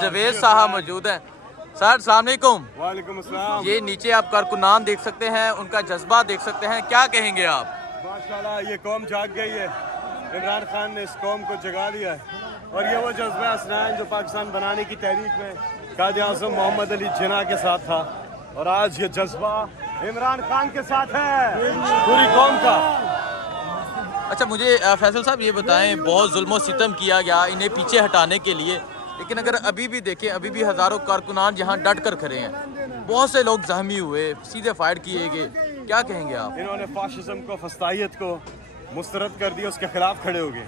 जवेद साहब मौजूद हैं। सर अस्सलाम वालेकुम। वालेकुम अस्सलाम। ये नीचे आप कारकुनान देख सकते हैं, उनका जज्बा देख सकते हैं, क्या कहेंगे आप? माशाल्लाह ये कौम जाग गई है। इमरान खान ने इस कौम को जगा दिया है और ये वो जज्बा हसनैन जो पाकिस्तान बनाने की तहरीक में कायद आज़म मोहम्मद अली जिन्ना के साथ था और आज ये जज्बा इमरान खान के साथ है पूरी कौम का। अच्छा मुझे फैसल साहब ये बताएं, बहुत जुल्म सितम किया गया इन्हें पीछे हटाने के लिए, लेकिन अगर अभी भी देखें अभी भी हज़ारों कारकुनान यहाँ डट कर खड़े हैं, बहुत से लोग जख्मी हुए, सीधे फायर किए गए, क्या कहेंगे आप? इन्होंने फाशिज्म को, फस्तायत को मुस्तरद कर दिया, उसके खिलाफ खड़े हो गए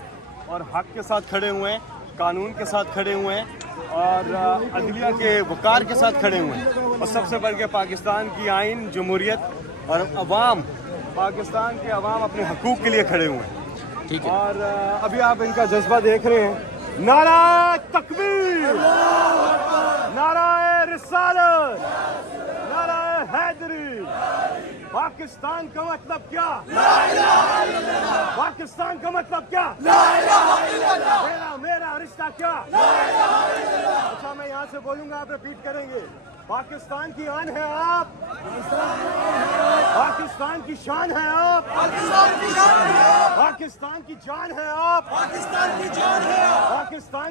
और हक के साथ खड़े हुए हैं, कानून के साथ खड़े हुए हैं और अदलिया के वकार के साथ खड़े हुए हैं और सबसे बढ़ के पाकिस्तान की आइन, जमहूरियत और अवाम, पाकिस्तान के अवाम अपने हकूक़ के लिए खड़े हुए हैं। ठीक है। और अभी आप इनका जज्बा देख रहे हैं, नारा तकबीर, नारा रिसालत, नारा हैदरी। पाकिस्तान का मतलब क्या? पाकिस्तान का मतलब क्या? मेरा रिश्ता क्या? अच्छा मैं यहाँ से बोलूंगा, आप रिपीट करेंगे। पाकिस्तान की आन है आप, पाकिस्तान की शान है आप, पाकिस्तान की जान है आप, पाकिस्तान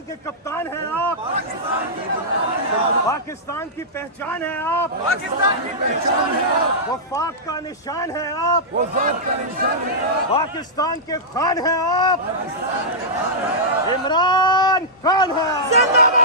के कप्तान हैं आप, पाकिस्तान की पहचान है आप, वफाक का निशान है आप, पाकिस्तान के खान हैं आप, इमरान खान है।